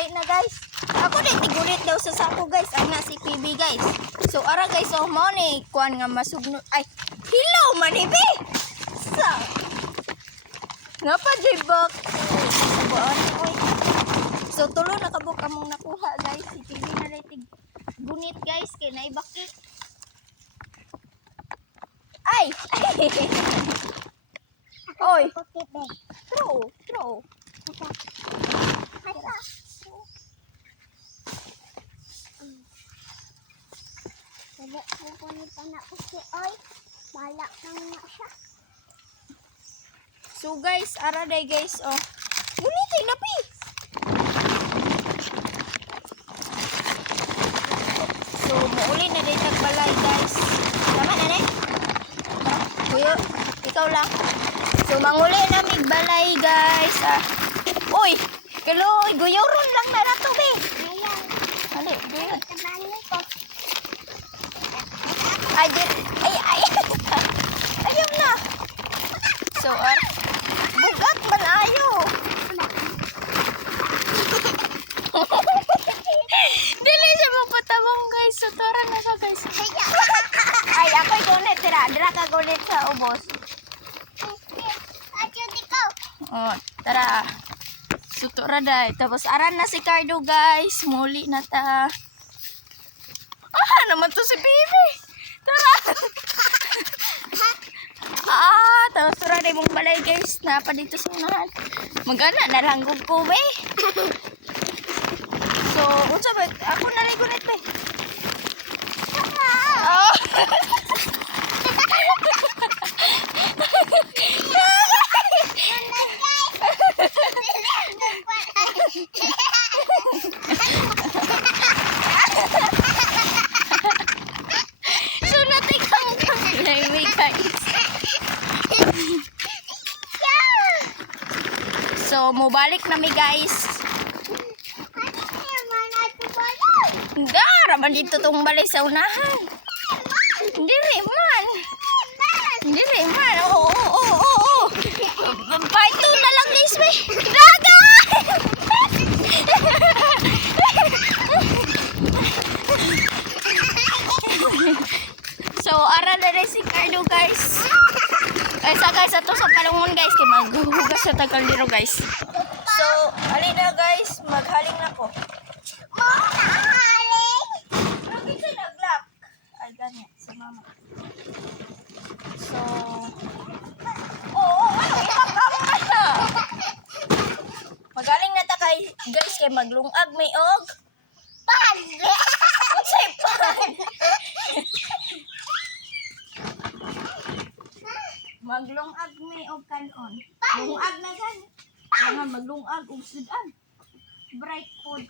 muli na guys. Ako din tigulit daw sa sako guys. Ang na si PB guys. So ara guys, so mo ni kuan nga masugno. Ay, hello manibi. Sa. Ngapa jibak? Sabaan oy. So tulo na kabuk among nakuha guys. Si PB na ray gunit guys kay naibaki. Ay. Oy. Throw. Wala ko punit na ko si oy. Balak nang na siya. So guys, ara day guys, oh. Gunitay na pi. So muuli na day tagbalay guys. Tama na ne? Kuya, ikaw lang. So manguli na mig balay guys. Uy, kaloy, guyoron lang na nato be. Ayan. Ali, guyon. Tabani ko. Ay. Ayaw na. So, bugat man ayo. Dili siya magpatabang guys. So, tara na ka guys. Ay, ako'y gunit. Dira ka gunit sa ubos. Ayan ikaw. Oh, tara. Sutura day. Tapos, aran na si Cardo guys. Muli na ta. Naman to si Bibi. Tara. Tapos tara na mong balay guys. Napa dito sa unahan. Magana, nalanggog ko be. So, unsa ba? Ako na rin gunit be. Oh. So, natikang kami guys. So, mubalik na mi guys. Nga, raman dito tong balay sa unahan. Dili man. Oo. Paito na lang guys, be. Daga! So, ara na rin si Cardo guys. Ay, sa guys, ato sa palungon guys. Kaya maghuhugas sa tagaliro guys. So, alin na guys. Maghaling na ko. Bakit siya nag-lock? Ay, ganyan. Sa mama. So, ipakama ka na. Magaling na ta kay guys. Kaya maglungag may og. Unsay pan? Maglungag may og kanon. Lungag na gan. Maglungag og sudan. Bright food.